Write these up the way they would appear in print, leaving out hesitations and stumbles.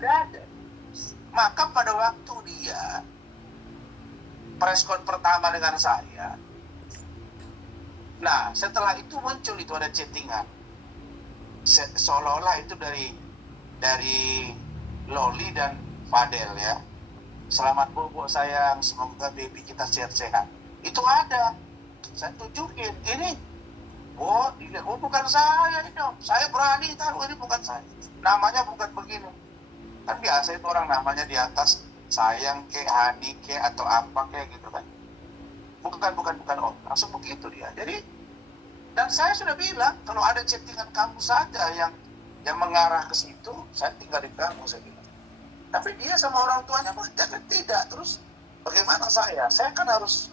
Nggak ada. Maka pada waktu dia preskon pertama dengan saya, nah setelah itu muncul itu ada chattingan, seolah-olah itu dari Loli dan Fadel ya. Selamat bobo sayang, semoga baby kita sehat-sehat. Itu ada. Saya tunjukin, ini oh bukan saya ini, saya berani taruh ini bukan saya. Namanya bukan begini. Kan biasa itu orang namanya di atas sayang ke Hani ke atau apa kayak gitu kan. Bukan om, langsung begitu dia. Jadi dan saya sudah bilang kalau ada chattingan kamu saja yang mengarah ke situ, saya tinggal di kamu saya bilang. Tapi dia sama orang tuanya jangan tidak. Terus bagaimana saya? Saya kan harus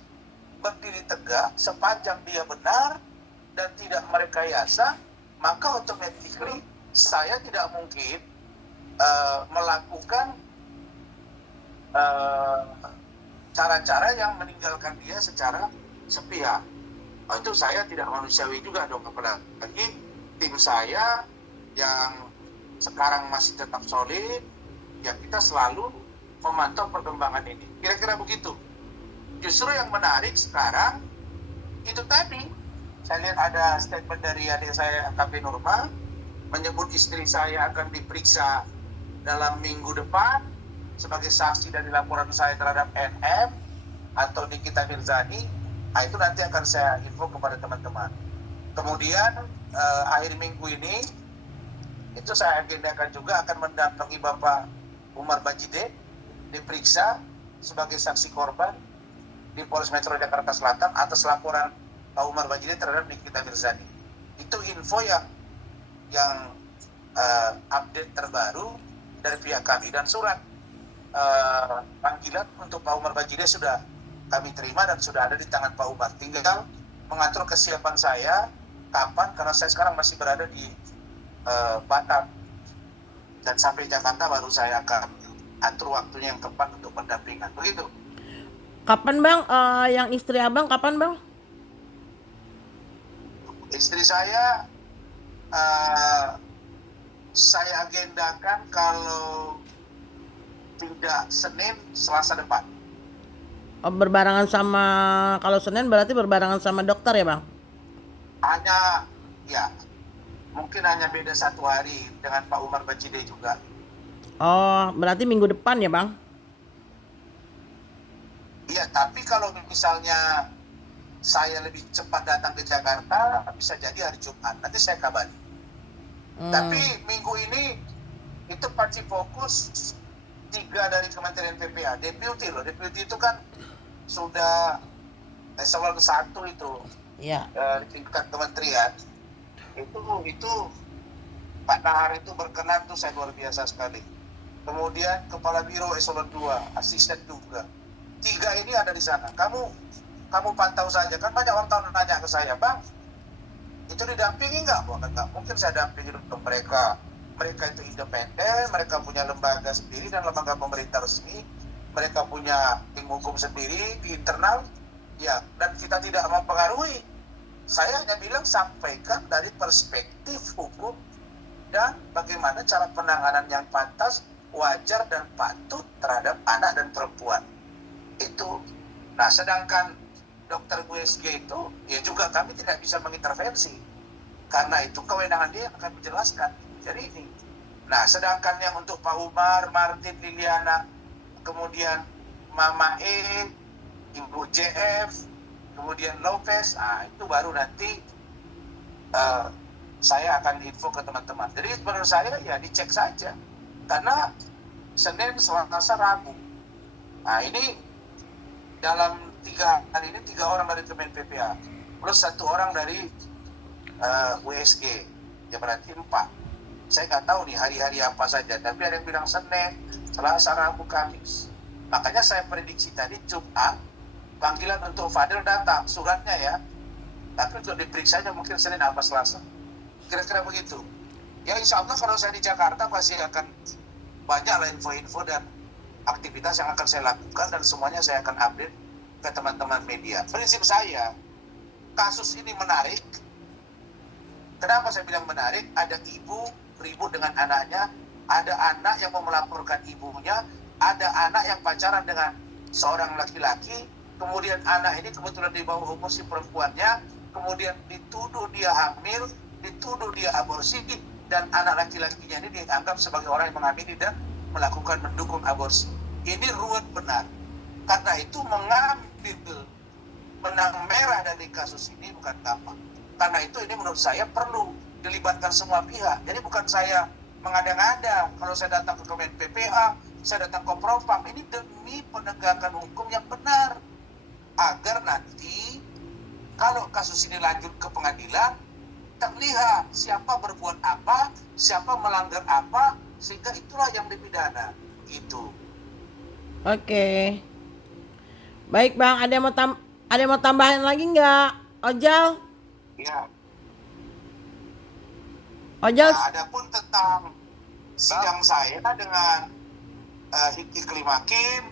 berdiri tegak sepanjang dia benar dan tidak merekayasa, maka automatically saya tidak mungkin melakukan cara-cara yang meninggalkan dia secara sepihak. Itu saya tidak manusiawi juga dong, apalagi tim saya yang sekarang masih tetap solid, ya kita selalu memantau perkembangan ini. Kira-kira begitu. Justru yang menarik sekarang itu tadi, saya lihat ada statement dari adik saya AKP Nurma, menyebut istri saya akan diperiksa dalam minggu depan sebagai saksi dari laporan saya terhadap NM atau Nikita Mirzani. Nah, itu nanti akan saya info kepada teman-teman. Kemudian akhir minggu ini itu saya agendakan juga akan mendampingi Bapak Umar Bajide diperiksa sebagai saksi korban di Polres Metro Jakarta Selatan atas laporan Pak Umar Bajide terhadap Nikita Mirzani. Itu info yang update terbaru dari pihak kami, dan surat panggilan untuk Pak Umar Bajide sudah kami terima dan sudah ada di tangan Pak Umar. Tinggal mengatur kesiapan saya kapan, karena saya sekarang masih berada di Batam dan sampai Jakarta baru saya akan atur waktunya yang tepat untuk pendampingan. Begitu. Kapan bang, yang istri abang kapan bang? Istri saya agendakan kalau tidak Senin, Selasa depan. Berbarengan sama, kalau Senin berarti berbarengan sama dokter ya bang? Hanya ya mungkin hanya beda 1 hari dengan Pak Umar Bajide juga. Oh, berarti minggu depan ya bang? Iya, tapi kalau misalnya saya lebih cepat datang ke Jakarta, bisa jadi hari Jumat. Nanti saya kabari. Tapi minggu ini itu pasti fokus 3 dari Kementerian PPA. Deputi loh, deputi itu kan sudah eselon 1 itu. Iya. Tingkat kementerian. Itu Pak Nahar itu berkenan tuh, saya luar biasa sekali. Kemudian Kepala Biro eselon 2, asisten juga. 3 ini ada di sana. Kamu pantau saja, kan banyak wartawan nanya ke saya, Bang, itu didampingi nggak? Nggak mungkin saya dampingi untuk mereka. Mereka itu independen, mereka punya lembaga sendiri dan lembaga pemerintah resmi. Mereka punya tim hukum sendiri di internal, ya, dan kita tidak mempengaruhi. Saya hanya bilang sampaikan dari perspektif hukum dan bagaimana cara penanganan yang pantas, wajar dan patut terhadap anak dan perempuan. Itu. Nah, sedangkan dokter USG itu, ya juga kami tidak bisa mengintervensi. Karena itu kewenangan dia yang akan menjelaskan. Jadi ini. Nah, sedangkan yang untuk Pak Umar, Martin, Liliana, kemudian Mama E, Ibu JF, kemudian Lopez, itu baru nanti saya akan info ke teman-teman. Jadi menurut saya ya dicek saja. Karena Senin, Selasa, Rabu. Nah, ini dalam 3 hari ini 3 orang dari Kemen PPA plus 1 orang dari USG, ya berarti 4. Saya nggak tahu nih hari-hari apa saja, tapi ada yang bilang Senin, Selasa, Rabu, Kamis. Makanya saya prediksi tadi Jumat panggilan untuk Fadel datang suratnya ya, tapi untuk diperiksanya mungkin Senin apa Selasa, kira-kira begitu. Ya insya Allah kalau saya di Jakarta pasti akan banyak lah info-info dan aktivitas yang akan saya lakukan, dan semuanya saya akan update ke teman-teman media. Prinsip saya, kasus ini menarik. Kenapa saya bilang menarik? Ada ibu ribut dengan anaknya ada anak yang mau melaporkan ibunya, ada anak yang pacaran dengan seorang laki-laki, kemudian anak ini kebetulan di bawah umur si perempuannya, kemudian dituduh dia hamil, dituduh dia aborsi, dan anak laki-lakinya ini dianggap sebagai orang yang mengamini dan melakukan mendukung aborsi. Ini ruwet benar. Karena itu mengambil benang merah dari kasus ini bukan gampang. Karena itu ini menurut saya perlu dilibatkan semua pihak. Jadi bukan saya mengada-ngada. Kalau saya datang ke Kemen PPA, saya datang ke Propam, ini demi penegakan hukum yang benar. Agar nanti kalau kasus ini lanjut ke pengadilan, terlihat siapa berbuat apa, siapa melanggar apa, sehingga itulah yang dipidana. Itu. Oke. Baik Bang, ada yang mau tambahin lagi nggak? Ojal? Ya. Ojal? Nah, adapun tentang sidang saya dengan Hiki Klimakin,